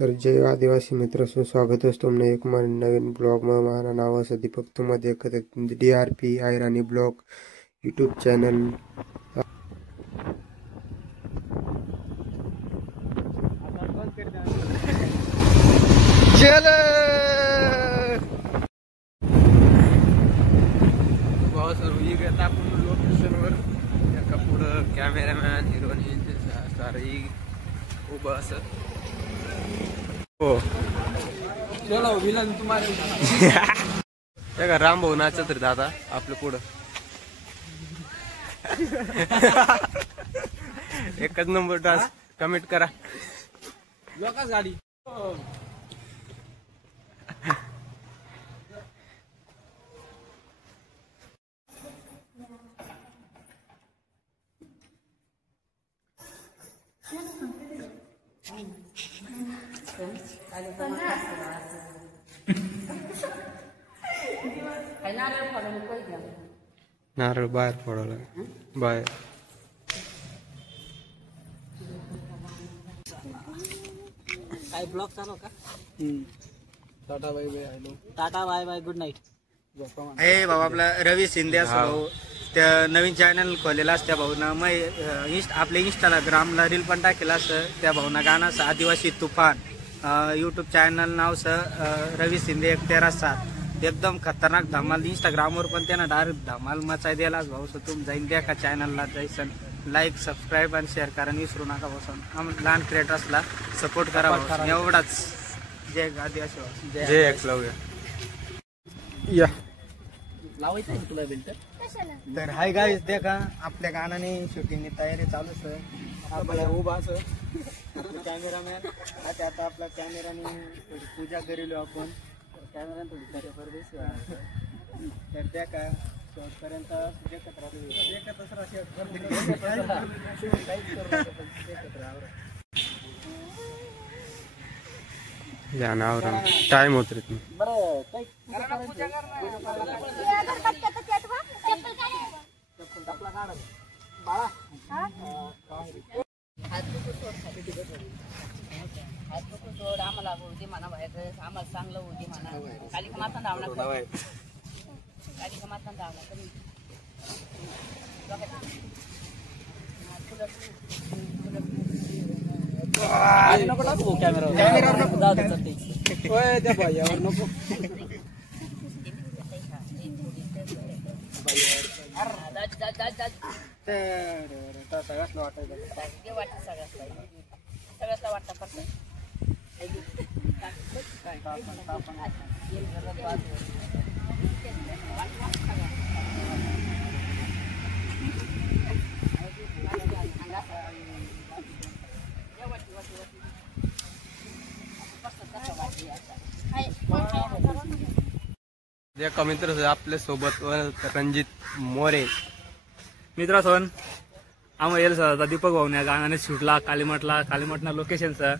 तर जय आदिवासी मित्र, स्वागत असतो तुमने एक नवीन ब्लॉग में। हमारा नाव है दीपक, तुम देखते DRP आयरानी ब्लॉग यूट्यूब चैनल। चल लोकेशनवर एका पुढं कॅमेरामॅन हिरोईन सारी उभं असं। हो चलो विलन तुम्हाला का राम भाऊ नाचत रे दादा आपलं पुढं। एकच नंबर डान्स, कमेंट करा लोकांच गाडी। नारळ बाहेर पडवलं बाहेर। काय ब्लॉग चालू का? Tata bye bye, hello tata bye bye, good night. हे भाऊ आपला रवी शिंदे भाऊ त्या नवीन चॅनल खोलेला असत्या भाऊना मग आपल्या इंस्टाग्रामला रील पण टाकेला असं। त्या भाऊना गाणं असं आदिवासी तुफान यूट्यूब चॅनल नाव असं रवी शिंदे 113.7 एकदम खतरनाक धमाल। इंस्टाग्रामवर पण त्यानं डायरेक्ट धमाल मचाय दिलाच भाऊ। सो तुम जाईन द्या का चॅनलला जायसन, लाईक सबस्क्राईब आणि शेअर करा विसरू नका भाऊ। लहान क्रिएटर्सला सपोर्ट करा भाऊ, एवढाच। जय आदिवासी, जय एकलव्य या लावायचं आहे तुला बेल्ट? तर हाय गाईस, देखा आपल्या गाण्याने शूटिंगची तयारी चालू आहे। आपला उभा असं कॅमेरामॅन आता आपला कॅमेराने थोडी पूजा करेलो आपण। कॅमेरा थोडी परदेशी तर त्या का शेवटपर्यंत देखत राहा। टाइम होत रे बरं आम्हाला होती म्हणा बाहेर, आम्हाला चांगलं होती म्हणा। खाली माता धावणार, खाली माता धावणार नको टाकू कॅमेरावर नको त्या भाईयावर नको। सगळ्यात वाटायचं सगळ्यातला वाटतं फक्त एका मित्र आपल्या सोबत रणजित मोरे मित्रांसोन आम्हाला येईल सर दीपक भाऊने गाण्याने शूटला कालीमठला लोकेशनचं।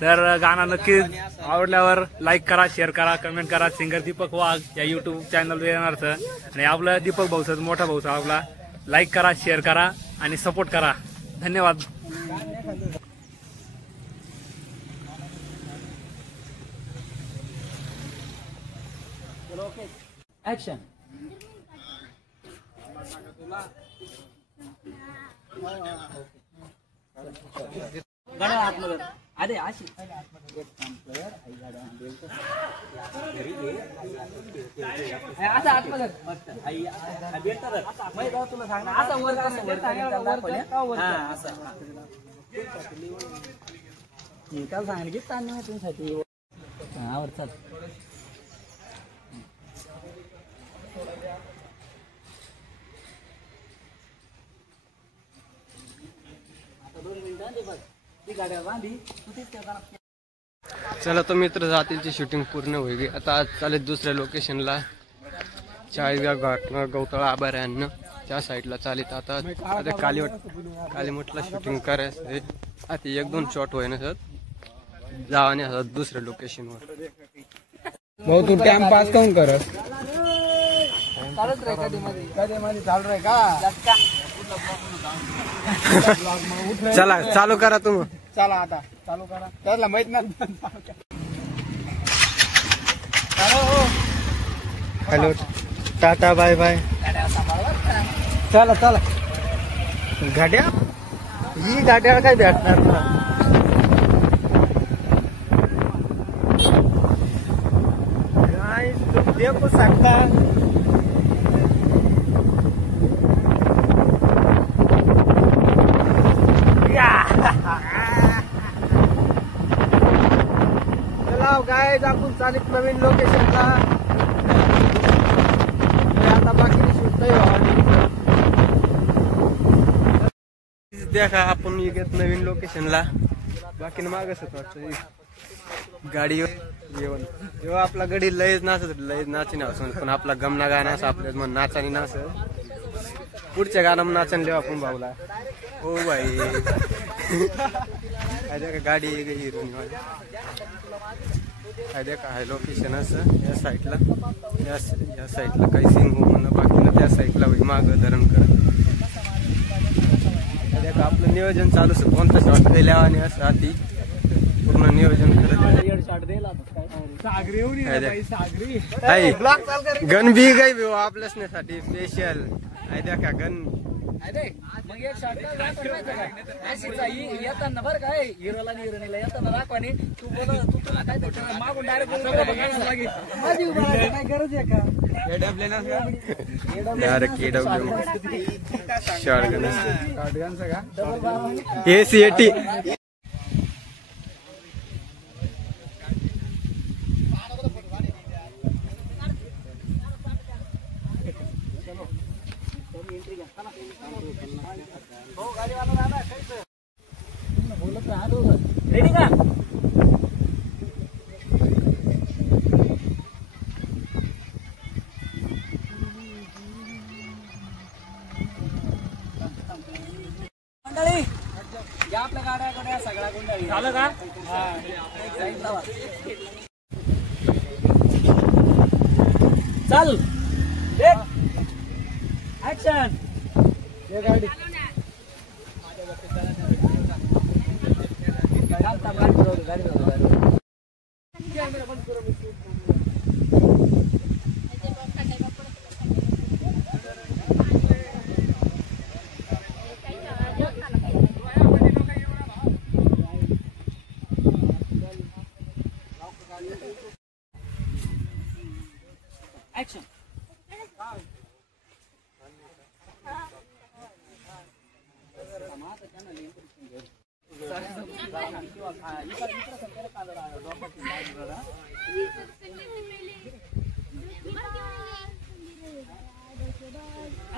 तर गाणं नक्की आवडल्यावर लाईक करा, शेअर करा, कमेंट करा। सिंगर दीपक वाघ या यूट्यूब चॅनलवर येणार सर। आणि आपलं दीपक भाऊचं मोठा भाऊचं आपला लाईक करा, शेअर करा आणि सपोर्ट करा। धन्यवाद। ऍक्शन गाड्या आतमध्ये अरे अशी एक काम कर, आई गाड्या असं आतमध्ये मस्त आई बेटर मी जाऊ तुला सांग असं वर असं काल सांगितलं की ताण नाही तुमच्यासाठी आवडतात। चला तो मित्र जातीलची शूटिंग पूर्ण होईल। आता आज चालेल दुसऱ्या लोकेशनला, चाळीसगाव घाटना गौतळा अभयारण्य त्या साईडला चालित। आता कालीमठला शूटिंग करायचं। आता 1-2 शॉट होईना सर जावाने दुसऱ्या लोकेशनवर। भाऊ तू टाइम पास काऊन करत? चला चालू करा तुम्ही. चला आता चालू करा. त्याला माहित नाही. Hello tata bye bye. चला चला. गाड्या ही गाड्या काय भेटणार ना. काय देखो सकता. चला काय आपण चालित नवीन लोकेशनला. आता बाकी शूट देखा आपण येत नवीन लोकेशनला. बाकी मागच वाटतं गाडीवर येऊन जेव्हा आपला गडी लयच नाचत लयच नाची नाचून पण आपला गमना गाणं असं आपल्या मग नाचानी नाच. पुढच्या गाणं नाचन लिहू आपण भाऊला. हो बाई का गाडी हिरोनी का आहे लोकेशन असं या साईडला. या साईडला काही सिंग म्हणून बाकीला त्या साईडला माग धरण करत आपलं नियोजन चालू असं कोणता शॉट दिल्या आणि असं आधी पूर्ण नियोजन करत. गन बी गई भाऊ आपल्यासाठी स्पेशल आहे द्या का गन. मग एक शॉट येताना बरं काय हिरोला हिरोनीला येताना दाखवानी तू बोल तू तुला काय मागून डायरेक्ट काय गरज आहे का. AC-80 रेडी का. मंडळी या आपल्या गाड्या सगळ्या गुंडाळी झालं का. चल ऍक्शन. गाडी ऍक्शन.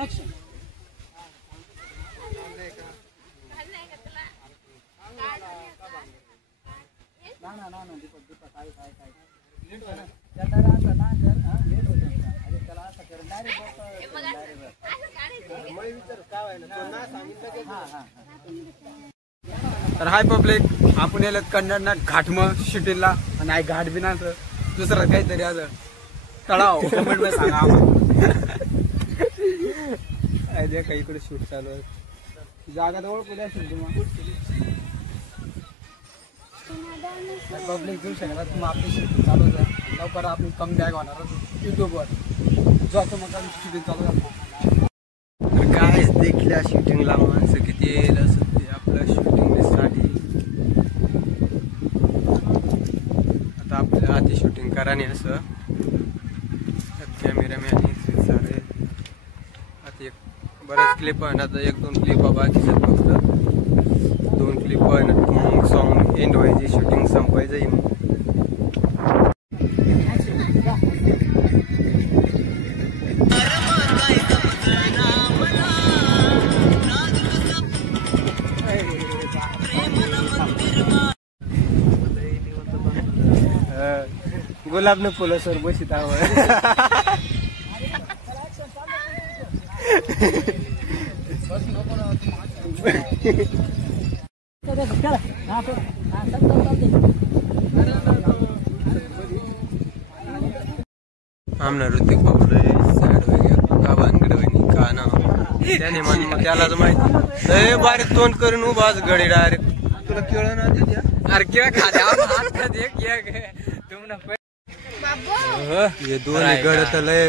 ऍक्शन. ना दीपक काय तर हाय पब्लिक आपण याला कन्नड घाटम शिटीला आणि आई घाट बी नाच दुसरं काहीतरी आज तळाव कमेंट मध्ये सांगा आयडिया काही इकडे शूट चालू आहे. जागा जवळ पुढे असेल तुम्हाला पब्लिक घेऊ शकता. तुम्ही आपली शूटिंग चालू आहे लवकर आपली कम बॅग होणार युट्यूबवर जो असं मग शूटिंग चालू आहे. तर काय देखील शूटिंगला माणसं किती येईल असं ते आपल्या शूटिंगसाठी आता आपल्या आधी शूटिंग कराने असं कॅमेरामॅन सारे आता एक बऱ्याच क्लिप आहे ना. आता 1-2 क्लिप बाकीचे फक्त 2 क्लिप आहे ना. मग सॉन्ग एंड व्हायची शूटिंग संपवायचं मग. गुलाब न फुलं सर बसित आमना ऋतिक बाबू साइड हो गया. त्याने मग त्याला माहिती लय बारीक तोंड करून उभाच गडी डायरेक्ट तुला केळ ना तिच्या अरे केळ खाद्या हे दोन्ही गड तर लय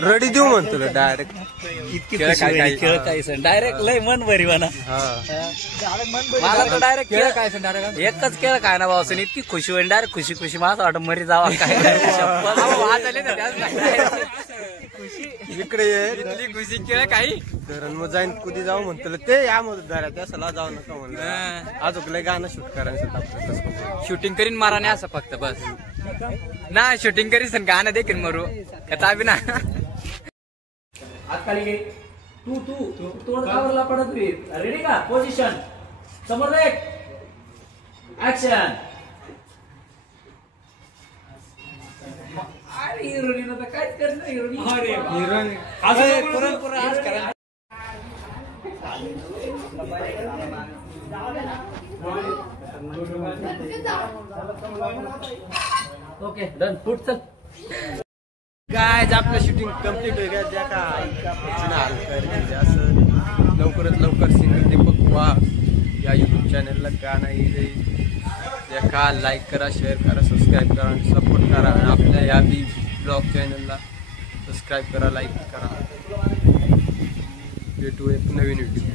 रडी देऊ म्हणतो डायरेक्ट केळ काय सण डायरेक्ट लय मन भरी म्हणा मला तर डायरेक्ट केळ काय सण डायरेक्ट एकच केळ काय ना भाऊ इतकी खुशी होईल डायरेक्ट खुशी खुशी माझं वाटत मरी जावा काय इकडे ये इतली खुशी केळ काही तर मग जाईन कुठे जाऊ म्हणतो ते या मदतदार त्याला जाऊ नका म्हणलं अजून लय गाणं शूट करायचं शूटिंग करीन माराने असं फक्त बस ना शूटिंग करीस गाणं देखील मरू कथा बी ना खाली तू तू तोड कावरला पडत रे रेडी का पोझिशन समोर देख ऍक्शन अरे हिरोईन आता काहीच करत नाही हिरोईन ओके डन पुट चल काय आपलं शूटिंग कम्प्लीट होईल त्या का असं लवकरात लवकर सिंगर दीपक वाघ या युट्यूब चॅनलला गाणं येईल त्या का लाईक करा शेअर करा सबस्क्राईब करा आणि सपोर्ट करा आणि आपल्या या बी ब्लॉग चॅनलला सबस्क्राईब करा लाईक करा भेटू एक नवीन व्हिडिओ